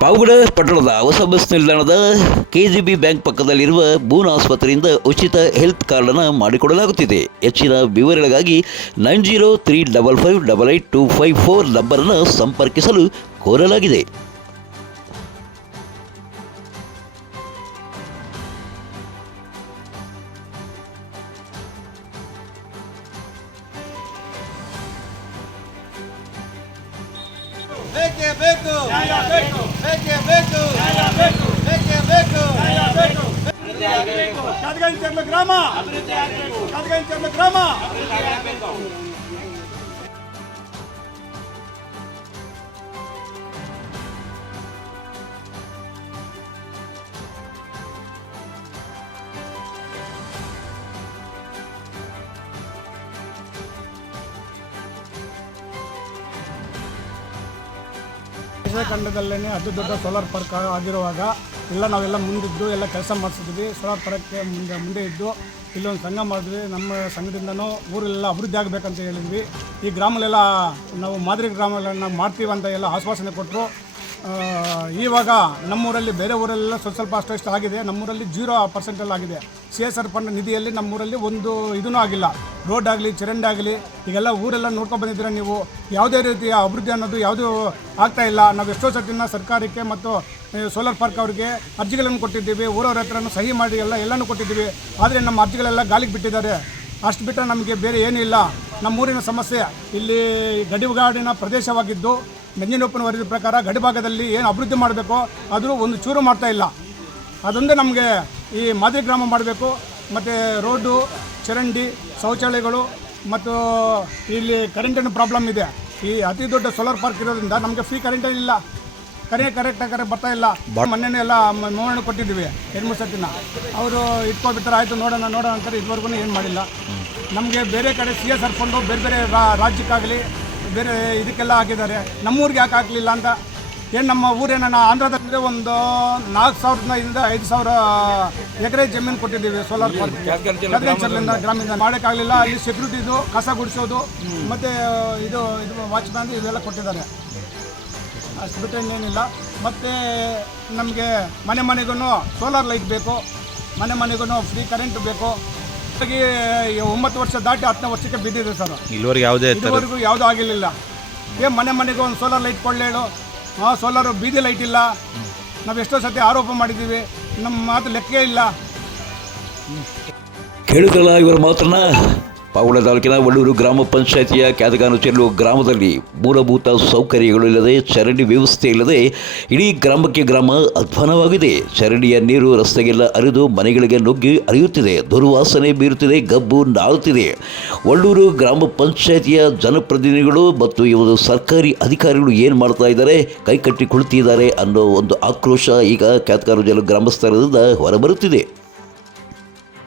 ಪಾವಗಡ ಪಟ್ಟಣದ ಹೊಸ ಬಸ್ ನಿಲ್ದಾಣದ ಕೆಜಿಬಿ ಬ್ಯಾಂಕ್ ಪಕ್ಕದಲ್ಲಿರುವ ಬೂನ್ ಆಸ್ಪತ್ರೆಯಿಂದ ಉಚಿತ ಹೆಲ್ತ್ ಕಾರ್ಡನ್ನು ಮಾಡಿಕೊಡಲಾಗುತ್ತಿದೆ. ಹೆಚ್ಚಿನ ವಿವರಗಳಿಗಾಗಿ 9035558254 ನಂಬರನ್ನು ಸಂಪರ್ಕಿಸಲು ಕೋರಲಾಗಿದೆ. ಬೇಕೇ ಬೇಕು ನ್ಯಾಯ ಬೇಕು, ಬೇಕೇ ಬೇಕು ನ್ಯಾಯ ಬೇಕು, ಬೇಕೇ ಬೇಕು ನ್ಯಾಯ ಬೇಕು, ಗ್ರಾಮ ಗ್ರಾಮ ಖಂಡದಲ್ಲೇ ಅತಿ ದೊಡ್ಡ ಸೋಲಾರ್ ಪಾರ್ಕ್ ಆಗಿರುವಾಗ ನಾವೆಲ್ಲ ಮುಂದಿದ್ದು ಎಲ್ಲ ಕೆಲಸ ಮಾಡಿಸಿದ್ವಿ. ಸೋಲಾರ್ ಪಾರ್ಕ್ಗೆ ಮುಂದೆ ಇದ್ದು ಇಲ್ಲೊಂದು ಸಂಘ ಮಾಡಿದ್ವಿ. ನಮ್ಮ ಸಂಘದಿಂದನೂ ಊರೆಲ್ಲ ಅಭಿವೃದ್ಧಿ ಆಗಬೇಕಂತ ಹೇಳಿದ್ವಿ. ಈ ಗ್ರಾಮಲೆಲ್ಲ ನಾವು ಮಾದರಿ ಗ್ರಾಮಗಳನ್ನು ಮಾಡ್ತೀವಿ ಅಂತ ಎಲ್ಲ ಆಶ್ವಾಸನೆ ಕೊಟ್ಟರು. ಇವಾಗ ನಮ್ಮೂರಲ್ಲಿ ಬೇರೆ ಊರಲ್ಲೆಲ್ಲ ಸ್ವಲ್ಪ ಅಷ್ಟು ಆಗಿದೆ. ನಮ್ಮೂರಲ್ಲಿ 0% ಆಗಿದೆ. CSR ಫಂಡ್ ನಿಧಿಯಲ್ಲಿ ನಮ್ಮೂರಲ್ಲಿ ಒಂದು ಇದೂ ಆಗಿಲ್ಲ. ರೋಡ್ ಆಗಲಿ, ಚರಂಡಿ ಆಗಲಿ, ಈಗೆಲ್ಲ ಊರೆಲ್ಲ ನೋಡ್ಕೊಂಡು ಬಂದಿದ್ದೀರ ನೀವು. ಯಾವುದೇ ರೀತಿಯ ಅಭಿವೃದ್ಧಿ ಅನ್ನೋದು ಯಾವುದೂ ಆಗ್ತಾಯಿಲ್ಲ. ನಾವು ಎಷ್ಟೋ ಸತಿನ ಸರ್ಕಾರಕ್ಕೆ ಮತ್ತು ಸೋಲಾರ್ ಪಾರ್ಕ್ ಅವರಿಗೆ ಅರ್ಜಿಗಳನ್ನು ಕೊಟ್ಟಿದ್ದೀವಿ. ಊರವ್ರ ಹತ್ರನೂ ಸಹಿ ಮಾಡಿ ಎಲ್ಲನೂ ಕೊಟ್ಟಿದ್ದೀವಿ. ಆದರೆ ನಮ್ಮ ಅರ್ಜಿಗಳೆಲ್ಲ ಗಾಲಿಗೆ ಬಿಟ್ಟಿದ್ದಾರೆ. ಅಷ್ಟು ಬಿಟ್ಟರೆ ನಮಗೆ ಬೇರೆ ಏನೂ ಇಲ್ಲ. ನಮ್ಮೂರಿನ ಸಮಸ್ಯೆ ಇಲ್ಲಿ ಗಡಿಗಾಡಿನ ಪ್ರದೇಶವಾಗಿದ್ದು ನಂಜನಗೂಡಿನ ವರದಿ ಪ್ರಕಾರ ಗಡಿಭಾಗದಲ್ಲಿ ಏನು ಅಭಿವೃದ್ಧಿ ಮಾಡಬೇಕು ಆದರೂ ಒಂದು ಚೂರು ಮಾಡ್ತಾಯಿಲ್ಲ. ಅದೊಂದೇ ನಮಗೆ ಈ ಮಾದರಿ ಗ್ರಾಮ ಮಾಡಬೇಕು. ಮತ್ತು ರೋಡು, ಚರಂಡಿ, ಶೌಚಾಲಯಗಳು ಮತ್ತು ಇಲ್ಲಿ ಕರೆಂಟಿನ ಪ್ರಾಬ್ಲಮ್ ಇದೆ. ಈ ಅತಿ ದೊಡ್ಡ ಸೋಲಾರ್ ಪಾರ್ಕ್ ಇರೋದ್ರಿಂದ ನಮಗೆ ಫ್ರೀ ಕರೆಂಟೇ ಇಲ್ಲ. ಕರೆಕ್ಟಾಗಿ ಬರ್ತಾ ಇಲ್ಲ. ಮೊನ್ನೆ ಎಲ್ಲ ನೋಡೋಣ ಕೊಟ್ಟಿದ್ದೀವಿ 2-3 ಸತಿನ. ಅವರು ಇಟ್ಕೊಬಿಟ್ರೆ ಆಯಿತು ನೋಡೋಣ ಅಂತಾರೆ. ಇದುವರೆಗೂ ಏನು ಮಾಡಿಲ್ಲ. ನಮಗೆ ಬೇರೆ ಕಡೆ CSR ಫಂಡು ಬೇರೆ ರಾಜ್ಯಕ್ಕಾಗಲಿ ಬೇರೆ ಇದಕ್ಕೆಲ್ಲ ಹಾಕಿದ್ದಾರೆ. ನಮ್ಮೂರಿಗೆ ಯಾಕೆ ಹಾಕಲಿಲ್ಲ ಅಂತ. ಏನು ನಮ್ಮ ಊರೇನ ಆಂಧ್ರದಲ್ಲಿ ಒಂದು 4,000ದಿಂದ 5,000 ಎಕರೆ ಜಮೀನು ಕೊಟ್ಟಿದ್ದೀವಿ ಸೋಲಾರ್ ಪಾರ್ಕ್ ಗ್ರಾಮದಿಂದ. ಮಾಡೋಕ್ಕಾಗಲಿಲ್ಲ. ಅಲ್ಲಿ ಸೆಕ್ಯೂರಿಟಿದು, ಕಸ ಗುಡಿಸೋದು ಮತ್ತು ಇದು ವಾಚ್ಮ್ಯಾನ್ ಇದೆಲ್ಲ ಕೊಟ್ಟಿದ್ದಾರೆ. ಅಷ್ಟು ಬಿಟ್ಟರೆ ಇನ್ನೇನಿಲ್ಲ. ಮತ್ತು ನಮಗೆ ಮನೆಗೂ ಸೋಲಾರ್ ಲೈಟ್ ಬೇಕು, ಮನೆಗೂ ಫ್ರೀ ಕರೆಂಟ್ ಬೇಕು. 9 ವರ್ಷ ದಾಟಿ 10ನೇ ವರ್ಷಕ್ಕೆ ಬಿದ್ದಿದೆ ಸರ್. ಇದುವರೆಗೂ ಯಾವುದೂ ಆಗಿರಲಿಲ್ಲ. ಮನೆಗೂ ಒಂದು ಸೋಲಾರ್ ಲೈಟ್ ಕೊಳ್ಳೇಳು. ಸೋಲಾರು ಬೀದಿ ಲೈಟ್ ಇಲ್ಲ. ನಾವು ಎಷ್ಟೋ ಸತಿ ಆರೋಪ ಮಾಡಿದ್ದೀವಿ. ನಮ್ಮ ಮಾತು ಲೆಕ್ಕ ಇಲ್ಲ. ಕೇಳಿದ್ರಲ್ಲ ಇವರ ಮಾತನ್ನ. ಪಾವಗಡ ತಾಲೂಕಿನ ವಳ್ಳೂರು ಗ್ರಾಮ ಪಂಚಾಯಿತಿಯ ಕ್ಯಾದಗಾನುಚೆಲ್ಲು ಗ್ರಾಮದಲ್ಲಿ ಮೂಲಭೂತ ಸೌಕರ್ಯಗಳು ಇಲ್ಲದೆ, ಚರಂಡಿ ವ್ಯವಸ್ಥೆ ಇಲ್ಲದೆ ಇಡೀ ಗ್ರಾಮ ಅಧ್ವಾನವಾಗಿದೆ. ಚರಂಡಿಯ ನೀರು ರಸ್ತೆಗೆಲ್ಲ ಹರಿದು ಮನೆಗಳಿಗೆ ನುಗ್ಗಿ ಹರಿಯುತ್ತಿದೆ. ದುರ್ವಾಸನೆ ಬೀರುತ್ತಿದೆ, ಗಬ್ಬು ನಾಳುತ್ತಿದೆ. ವಳ್ಳೂರು ಗ್ರಾಮ ಪಂಚಾಯಿತಿಯ ಜನಪ್ರತಿನಿಧಿಗಳು ಮತ್ತು ಇವರು ಸರ್ಕಾರಿ ಅಧಿಕಾರಿಗಳು ಏನು ಮಾಡ್ತಾ ಇದ್ದಾರೆ, ಕೈಕಟ್ಟಿ ಕುಳಿತಿದ್ದಾರೆ ಅನ್ನೋ ಒಂದು ಆಕ್ರೋಶ ಈಗ ಕ್ಯಾದಗಾನುಚೆಲ್ಲು ಗ್ರಾಮಸ್ಥರಿಂದ ಹೊರಬರುತ್ತಿದೆ.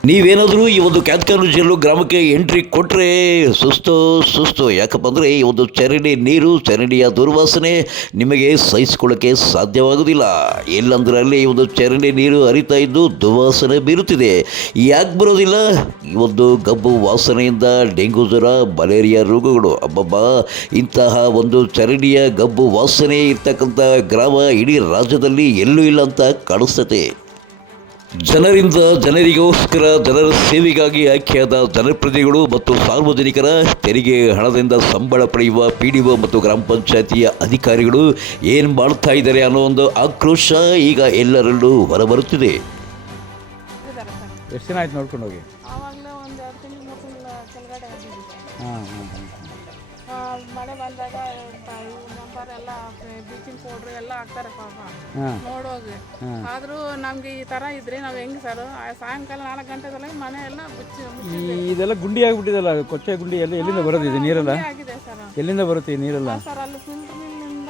ನೀವೇನಾದರೂ ಈ ಒಂದು ಕ್ಯಾದಗಾನುಚೆಲ್ಲು ಗ್ರಾಮಕ್ಕೆ ಎಂಟ್ರಿ ಕೊಟ್ಟರೆ ಸುಸ್ತು. ಯಾಕಪ್ಪ ಅಂದರೆ ಈ ಒಂದು ಚರಂಡಿ ನೀರು, ಚರಂಡಿಯ ದುರ್ವಾಸನೆ ನಿಮಗೆ ಸಹಿಸಿಕೊಳ್ಳೋಕ್ಕೆ ಸಾಧ್ಯವಾಗುವುದಿಲ್ಲ. ಇಲ್ಲಂದ್ರೆ ಅಲ್ಲಿ ಈ ಒಂದು ಚರಂಡಿ ನೀರು ಹರಿತಾ ಇದ್ದು ದುರ್ವಾಸನೆ ಬೀರುತ್ತಿದೆ. ಯಾಕೆ ಬರೋದಿಲ್ಲ? ಈ ಒಂದು ಗಬ್ಬು ವಾಸನೆಯಿಂದ ಡೆಂಗು ಜ್ವರ, ಮಲೇರಿಯಾ ರೋಗಗಳು. ಅಬ್ಬಬ್ಬಾ, ಇಂತಹ ಒಂದು ಚರಂಡಿಯ ಗಬ್ಬು ವಾಸನೆ ಇರ್ತಕ್ಕಂಥ ಗ್ರಾಮ ಇಡೀ ರಾಜ್ಯದಲ್ಲಿ ಎಲ್ಲೂ ಇಲ್ಲ ಅಂತ ಕಾಣಿಸ್ತದೆ. ಜನರಿಂದ ಜನರಿಗೋಸ್ಕರ, ಜನರ ಸೇವೆಗಾಗಿ ಆಯ್ಕೆಯಾದ ಜನಪ್ರತಿನಿಧಿಗಳು ಮತ್ತು ಸಾರ್ವಜನಿಕರ ತೆರಿಗೆ ಹಣದಿಂದ ಸಂಬಳ ಪಡೆಯುವ PDO ಮತ್ತು ಗ್ರಾಮ ಪಂಚಾಯಿತಿಯ ಅಧಿಕಾರಿಗಳು ಏನು ಮಾಡ್ತಾ ಇದ್ದಾರೆ ಅನ್ನೋ ಒಂದು ಆಕ್ರೋಶ ಈಗ ಎಲ್ಲರಲ್ಲೂ ಹೊರಬರುತ್ತಿದೆ. ಎಷ್ಟು ದಿನ ಆಯ್ತು ನೋಡ್ಕೊಂಡು ಹೋಗಿ? ಮಳೆ ಬಂದಾಗ ಎಲ್ಲ ಬ್ಲೀಚಿಂಗ್ ಪೌಡ್ರ್ ಎಲ್ಲ ಹಾಕ್ತಾರೆ ಪಾಪ ನೋಡೋಗಿ. ಆದರೂ ನಮಗೆ ಈ ಥರ ಇದ್ರೆ ನಾವು ಹೆಂಗೆ ಸರ್? ಸಾಯಂಕಾಲ 4 ಗಂಟೆದೊಳಗೆ ಮನೆ ಎಲ್ಲ ಇದೆಲ್ಲ ಗುಂಡಿ ಆಗಿಬಿಟ್ಟಿದಲ್ಲ, ಕೊಚ್ಚೆ ಗುಂಡಿ ಎಲ್ಲ. ಎಲ್ಲಿಂದ ಬರೋದು ಇದು ನೀರೆಲ್ಲ? ಆಗಿದೆ ಸರ್. ಎಲ್ಲಿಂದ ಬರುತ್ತೆ ಈ ನೀರೆಲ್ಲ? ಸರ್ ಅಲ್ಲಿ ಫಿಲ್ಟರ್ ನೀರಿನಿಂದ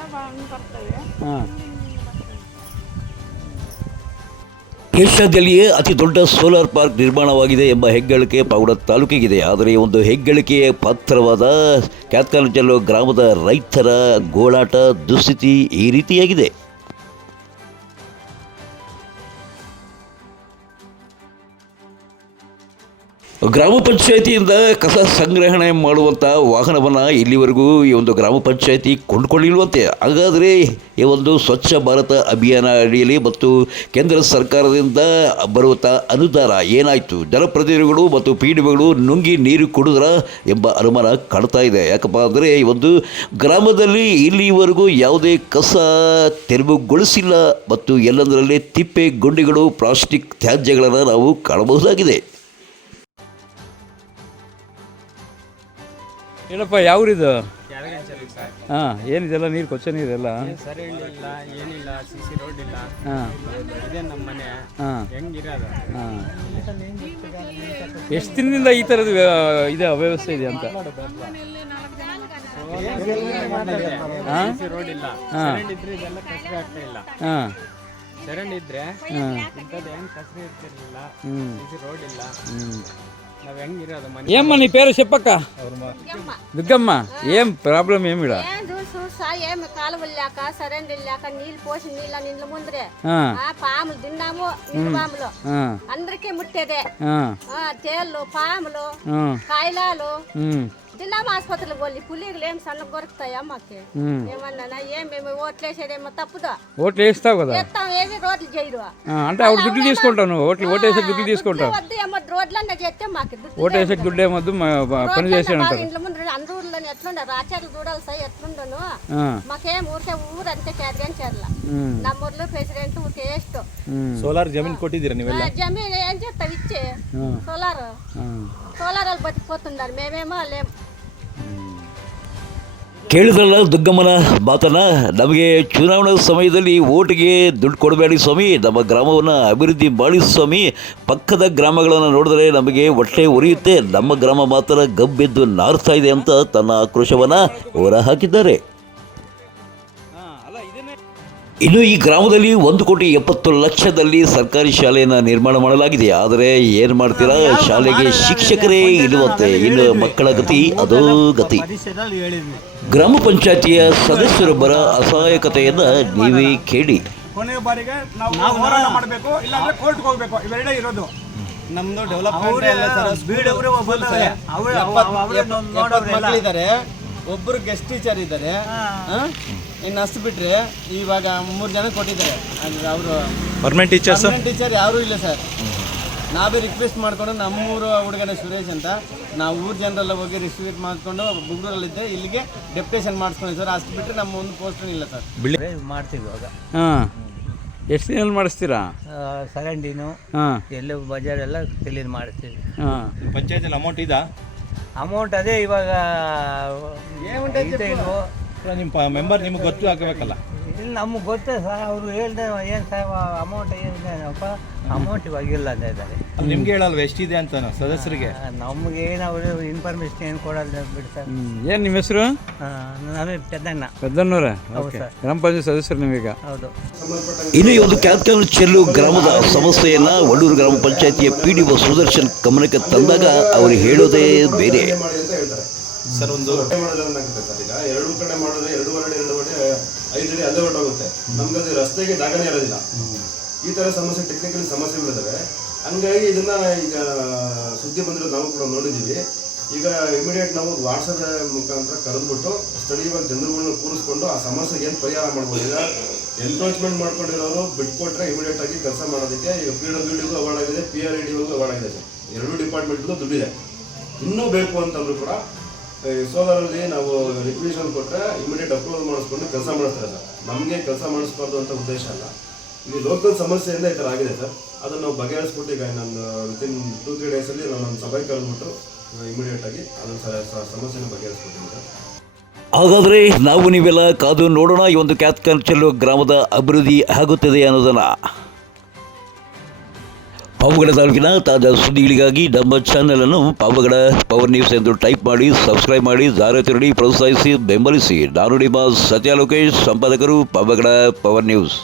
ಬರ್ತವೆ. ಏಷ್ಯಾದಲ್ಲಿಯೇ ಅತಿ ದೊಡ್ಡ ಸೋಲಾರ್ ಪಾರ್ಕ್ ನಿರ್ಮಾಣವಾಗಿದೆ ಎಂಬ ಹೆಗ್ಗಳಿಕೆ ಪಾವಗಡ ತಾಲೂಕಿಗಿದೆ. ಆದರೆ ಒಂದು ಹೆಗ್ಗಳಿಕೆಯ ಪಾತ್ರವಾದ ಕ್ಯಾದಗಾನುಚೆಲ್ಲು ಗ್ರಾಮದ ರೈತರ ಗೋಳಾಟ ದುಸ್ಥಿತಿ ಈ ರೀತಿಯಾಗಿದೆ. ಗ್ರಾಮ ಪಂಚಾಯಿತಿಯಿಂದ ಕಸ ಸಂಗ್ರಹಣೆ ಮಾಡುವಂಥ ವಾಹನವನ್ನು ಇಲ್ಲಿವರೆಗೂ ಈ ಒಂದು ಗ್ರಾಮ ಪಂಚಾಯಿತಿ ಕೊಂಡುಕೊಳ್ಳಿಲ್ವಂತೆ. ಹಾಗಾದರೆ ಈ ಒಂದು ಸ್ವಚ್ಛ ಭಾರತ ಅಭಿಯಾನ ಅಡಿಯಲ್ಲಿ ಮತ್ತು ಕೇಂದ್ರ ಸರ್ಕಾರದಿಂದ ಬರುವಂಥ ಅನುದಾನ ಏನಾಯಿತು, ಜನಪ್ರತಿನಿಧಿಗಳು ಮತ್ತು PDOಗಳು ನುಂಗಿ ನೀರು ಕುಡಿದ್ರ ಎಂಬ ಅನುಮಾನ ಕಾಡ್ತಾ ಇದೆ. ಯಾಕಪ್ಪ ಅಂದರೆ ಈ ಒಂದು ಗ್ರಾಮದಲ್ಲಿ ಇಲ್ಲಿವರೆಗೂ ಯಾವುದೇ ಕಸ ತೆರವುಗೊಳಿಸಿಲ್ಲ ಮತ್ತು ಎಲ್ಲದರಲ್ಲಿ ತಿಪ್ಪೆ ಗುಂಡಿಗಳು, ಪ್ಲಾಸ್ಟಿಕ್ ತ್ಯಾಜ್ಯಗಳನ್ನು ನಾವು ಕಾಣಬಹುದಾಗಿದೆ. ಏನಪ್ಪ ಯಾವ್ರಿದು? ಹಾಂ, ಏನಿದೆಲ್ಲ ನೀರು, ಕೊಚ್ಚೆ ನೀರೆಲ್ಲ? ಸರಿ ಇಲ್ಲ, ಏನಿಲ್ಲ, CC ರೋಡ್ ಇಲ್ಲ. ಹಾಂ, ಇದೇ ನಮ್ಮ ಮನೆ. ಹಾಂ, ಹೆಂಗಿರೋದು? ಹಾಂ. ಎಷ್ಟು ದಿನದಿಂದ ಈ ಥರದ ಇದೆ ಅವ್ಯವಸ್ಥೆ ಇದೆ ಅಂತ? ಹಾಂ, CC ರೋಡ್ ಇಲ್ಲ. ಹಾಂ. ಚರಂಡಿ ಇದ್ರೆ ಇದೆಲ್ಲ ಕಸರೆ ಆಗ್ತಾ ಇಲ್ಲ. ಹಾಂ, ಚರಂಡಿ ಇದ್ರೆ ಹಾಂ, ಇಂಥದ್ದು ಏನು ಕಸರೆ ಇರ್ತಿರ್ಲಿಲ್ಲ. ಹ್ಞೂ, CC ರೋಡ್ ಇಲ್ಲ. ಹ್ಞೂ. ನಾವ್ ಹೆಂಗಿರೋದು ಮನೆ? ఏమ్మా నీ పేరు చెప్పక్క? దుగ్గమ్మ. ఏం ప్రాబ్లం ఏమిడా? ఏమి కాలువలు లేక సరైన లేక నీళ్ళు పోసి నీళ్ళ ముందరే ఆ, పాములు తిన్నాము, నీళ్ళు పాములు ఆ, అందరికీ ముట్టేదే. ఆ, తేళ్ళు, పాములు, ఆ, కాయలాలు ఉమ్, తిన్నాము. ఆసుపత్రికి పోలి పులిగులు ఏం సన్న కొరుకుతాయా మాకు? ఉమ్. ఏమన్నా మేము ఓట్లేసేదేమో తప్పుదా? ఓట్లు వేస్తావు కదా? ఎత్తాం, ఏమి రోడ్లు చేయరు. ఆ, అంటే ఆవిడ దుడ్డు తీసుకుంటావు నువ్వు? ఓటేసే దుడ్డు తీసుకుంటావు? వద్దు, ఏమో రోడ్లన్నా చేస్తే మాకు ఓటేసే దుడ్డు ఏమొద్దు, పని చేసే అంటారు. ఇంట్లో ముందు అందరు ఊర్లో ఎట్లుండే రాచార్లు చూడాలి సార్ ఎట్లుండను. ఆ, మాకేం ఊరికే ఊరంతే చేతగాని చేరల. ఉమ్, ನಮ್ಮ ಊರ್ಲು ಪ್ರೆಸಿಡೆಂಟ್ ಊರಿಗೆ ಎಷ್ಟು ఉమ్, ಸೋಲಾರ್ ಜಮೀನ್ ಕೊಟ್ಟಿದ್ದೀರಾ ನೀವೆಲ್ಲ? జమీన్ ఏం చేస్తావు ఇచ్చే ఆ, సోలార్ ఆ. వాళ్ళు బతికిపోతున్నారు, మేమేమో లేం. ಕೇಳಿದ್ರಲ್ಲ ದುಗ್ಗಮ್ಮನ ಮಾತನ್ನ. ನಮಗೆ ಚುನಾವಣಾ ಸಮಯದಲ್ಲಿ ಓಟಿಗೆ ದುಡ್ಡು ಕೊಡಬೇಡಿ ಸ್ವಾಮಿ, ನಮ್ಮ ಗ್ರಾಮವನ್ನು ಅಭಿವೃದ್ಧಿ ಮಾಡಿ ಸ್ವಾಮಿ, ಪಕ್ಕದ ಗ್ರಾಮಗಳನ್ನು ನೋಡಿದ್ರೆ ನಮಗೆ ಹೊಟ್ಟೆ ಉರಿಯುತ್ತೆ, ನಮ್ಮ ಗ್ರಾಮ ಮಾತ್ರ ಗಬ್ಬೆದ್ದು ನಾರ್ತಾ ಇದೆ ಅಂತ ತನ್ನ ಆಕ್ರೋಶವನ್ನು ಹೊರಹಾಕಿದ್ದಾರೆ. ಇನ್ನು ಈ ಗ್ರಾಮದಲ್ಲಿ 1,70,00,000ದಲ್ಲಿ ಸರ್ಕಾರಿ ಶಾಲೆಯನ್ನು ನಿರ್ಮಾಣ ಮಾಡಲಾಗಿದೆ. ಆದರೆ ಏನು ಮಾಡ್ತೀರಾ, ಶಾಲೆಗೆ ಶಿಕ್ಷಕರೇ ಇರುವಂತೆ, ಇನ್ನು ಮಕ್ಕಳ ಗತಿ ಅದೋ ಗತಿ. ಗ್ರಾಮ ಪಂಚಾಯತಿಯ ಸದಸ್ಯರೊಬ್ಬರ ಅಸಹಾಯಕತೆಯನ್ನು ನೀವೇ ಕೇಳಿ. ಕೊನೆಯ ಬಾರಿಗೆ ನಾವು ಹೋರಾಟ ಮಾಡಬೇಕು, ಇಲ್ಲಾಂದ್ರೆ ಕೋರ್ಟ್ಗೆ ಹೋಗ್ಬೇಕು, ಇವೆರಡೇ ಇರೋದು. ನಮ್ದು ಡೆವಲಪ್ಮೆಂಟ್ ಮಕ್ಕಳಿದ್ದಾರೆ, ಒಬ್ಬರು ಗೆಸ್ಟ್ ಟೀಚರ್ ಇದ್ದಾರೆ. ಇನ್ನು ಅಷ್ಟು ಬಿಟ್ರೆ ಇವಾಗ 3 ಜನ ಕೊಟ್ಟಿದ್ದಾರೆ. ಅಂದ್ರೆ ಅವರು ಪರ್ಮನೆಂಟ್ ಟೀಚರ್ ಯಾರೂ ಇಲ್ಲ ಸರ್. ನಾವೇ ರಿಕ್ವೆಸ್ಟ್ ಮಾಡ್ಕೊಂಡು, ನಮ್ಮೂರು ಹುಡುಗನ ಸುರೇಶ್ ಅಂತ, ನಾವು ಊರು ಜನರೆಲ್ಲ ಹೋಗಿ ರಿಕ್ವೆಸ್ಟ್ ಮಾಡ್ಕೊಂಡು ಬೆಂಗಳೂರಲ್ಲಿದ್ದೆ, ಇಲ್ಲಿಗೆ ಡೆಪ್ಯುಟೇಷನ್ ಮಾಡಿಸ್ಕೊಂಡು ಸರ್. ಅಷ್ಟು ಬಿಟ್ಟರೆ ನಮ್ಮ ಒಂದು ಪೋಸ್ಟ್ ಇಲ್ಲ ಸರ್. ಮಾಡ್ತೀವಿ ಇವಾಗ. ಹಾಂ, ಎಷ್ಟು ದಿನಲ್ಲಿ ಮಾಡಿಸ್ತೀರಾ? ಸರಂಡಿನು ಹಾಂ, ಎಲ್ಲ ಬಜಾರ್ ಎಲ್ಲ ಕ್ಲೀನ್ ಮಾಡ್ತೀವಿ. ಹಾಂ. ಪಂಚಾಯತಿಯಲ್ಲಿ ಅಮೌಂಟ್ ಇದಾ? ಅಮೌಂಟ್ ಅದೇ ಇವಾಗ ನಿಮ್ಮ ಮೆಂಬರ್ ನಿಮ್ಗೆ ಗೊತ್ತು ಆಗಬೇಕಲ್ಲ? ಇಲ್ಲಿ ನಮಗೆ ಗೊತ್ತೇ ಸರ್, ಅವರು ಹೇಳ್ದೆ ಏನು ಸರ್ ಅಮೌಂಟ್ ಏನಿದೆಪ್ಪ, ಅಮೌಂಟ್ ಇವಾಗಿಲ್ಲ ಅಂತ ಇದ್ದಾರೆ. ಅದು ನಿಮ್ಗೆ ಹೇಳಲ್ವ ಎಷ್ಟಿದೆ ಅಂತ ಸದಸ್ಯರಿಗೆ? ನಮಗೆ ಏನು ಅವರು ಇನ್ಫಾರ್ಮೇಶನ್ ಏನು ಕೊಡಲ್ಲ ಬಿಡ್ತಾರೆ. ಏನು ನಿಮ್ಮ ಹೆಸರು? ನಾವೇ ಪೆದ್ದಣ್ಣ. ಪೆದ್ದಣ್ಣವ್ರ? ಹೌದು ಓಕೆ, ಸರ್. ಗ್ರಾಮ ಪಂಚಾಯತ್ ಸದಸ್ಯರು ನೀವೀಗ? ಹೌದು. ಇನ್ನು ಈ ಒಂದು ಕ್ಯಾಪ್ಟನ್ ಚೆಲ್ಲು ಗ್ರಾಮದ ಸಮಸ್ಯೆಯನ್ನು ಒಳ್ಳೂರು ಗ್ರಾಮ ಪಂಚಾಯತಿಯ PDO ಸುದರ್ಶನ್ ಗಮನಕ್ಕೆ ತಂದಾಗ ಅವರು ಹೇಳೋದೇ ಬೇರೆ. ಸರ್, ಒಂದು ಮಾಡೋದೇನಾಗುತ್ತೆ ಸರ್, ಈಗ 2 ಕಡೆ ಮಾಡಿದ್ರೆ 2 ಅಡಿ 5 ಅಡಿ ಅಲ್ಲೇ ಹೊರಟೋಗುತ್ತೆ. ನಮ್ಗೆ ಅದು ರಸ್ತೆಗೆ ಜಾಗನೇ ಇರೋದಿಲ್ಲ. ಈ ಥರ ಸಮಸ್ಯೆ, ಟೆಕ್ನಿಕಲಿ ಸಮಸ್ಯೆಗಳಿದ್ದಾವೆ. ಹಂಗಾಗಿ ಇದನ್ನ ಈಗ ಸುದ್ದಿ ಬಂದಿರೋದು ನಾವು ಕೂಡ ನೋಡಿದ್ದೀವಿ. ಈಗ ಇಮಿಡಿಯೇಟ್ ನಾವು ವಾಟ್ಸಪ್ ಮುಖಾಂತರ ಕರೆದ್ಬಿಟ್ಟು ಸ್ಥಳೀಯವಾಗಿ ಜನರುಗಳನ್ನ ಕೂರಿಸ್ಕೊಂಡು ಆ ಸಮಸ್ಯೆಗೆ ಏನು ಪರಿಹಾರ ಮಾಡ್ಬೋದು. ಈಗ ಎನ್ಕ್ರೋಚ್ಮೆಂಟ್ ಮಾಡ್ಕೊಂಡಿರೋರು ಬಿಟ್ಕೊಟ್ರೆ ಇಮಿಡಿಯೇಟ್ ಆಗಿ ಕೆಲಸ ಮಾಡೋದಕ್ಕೆ ಈಗ PWDಗೂ ಅವಾರ್ಡ್ ಆಗಿದೆ, PREDಗೂ ಅವಾರ್ಡ್ ಆಗಿದೆ ಸರ್. 2 ಡಿಪಾರ್ಟ್ಮೆಂಟ್ಗೂ ದುಡ್ಡಿದೆ. ಇನ್ನೂ ಬೇಕು ಅಂತಂದ್ರೂ ಕೂಡ ಸೋಲಾರಲ್ಲಿ ನಾವು ರಿಕ್ವಿಷನ್ ಕೊಟ್ಟರೆ ಇಮಿಡಿಯೇಟ್ ಅಪ್ರೂವಲ್ ಮಾಡಿಸ್ಕೊಂಡು ಕೆಲಸ ಮಾಡಿಸ್ತಾರೆ ಸರ್. ನಮಗೆ ಕೆಲಸ ಮಾಡಿಸ್ಬಾರ್ದು ಅಂತ ಉದ್ದೇಶ ಅಲ್ಲ. ಇದು ಲೋಕಲ್ ಸಮಸ್ಯೆಯಿಂದ ಈ ಥರ ಆಗಿದೆ ಸರ್. ಅದನ್ನು ನಾವು ಬಗೆಹರಿಸ್ಬಿಟ್ಟು ಈಗ ನಾನು ವಿತಿನ್ 2-3 ಡೇಸಲ್ಲಿ ನಾನು ಸಭೆ ಕರೆದ್ಬಿಟ್ಟು ಇಮಿಡಿಯೇಟ್ ಆಗಿ ಅದನ್ನು ಸಮಸ್ಯೆನ ಬಗೆಹರಿಸ್ಬಿಡ್ತೀನಿ ಸರ್. ಹಾಗಾದರೆ ನಾವು ನೀವೆಲ್ಲ ಕಾದು ನೋಡೋಣ ಈ ಒಂದು ಕ್ಯಾತ್ಕಲ್ ಚೆಲ್ಲು ಗ್ರಾಮದ ಅಭಿವೃದ್ಧಿ ಆಗುತ್ತದೆ ಅನ್ನೋದನ್ನು. ಪಾವಗಡ ತಾಲೂಕಿನ ತಾಜಾ ಸುದ್ದಿಗಳಿಗಾಗಿ ನಮ್ಮ ಚಾನಲನ್ನು ಪಾವಗಡ ಪವರ್ ನ್ಯೂಸ್ ಎಂದು ಟೈಪ್ ಮಾಡಿ, ಸಬ್ಸ್ಕ್ರೈಬ್ ಮಾಡಿ, ಜಾಹೀರಾತು ನೀಡಿ ಪ್ರೋತ್ಸಾಹಿಸಿ, ಬೆಂಬಲಿಸಿ. ನಾನು ನಿಮ್ಮ ಸತ್ಯ ಲೋಕೇಶ್, ಸಂಪಾದಕರು, ಪಾವಗಡ ಪವರ್ ನ್ಯೂಸ್.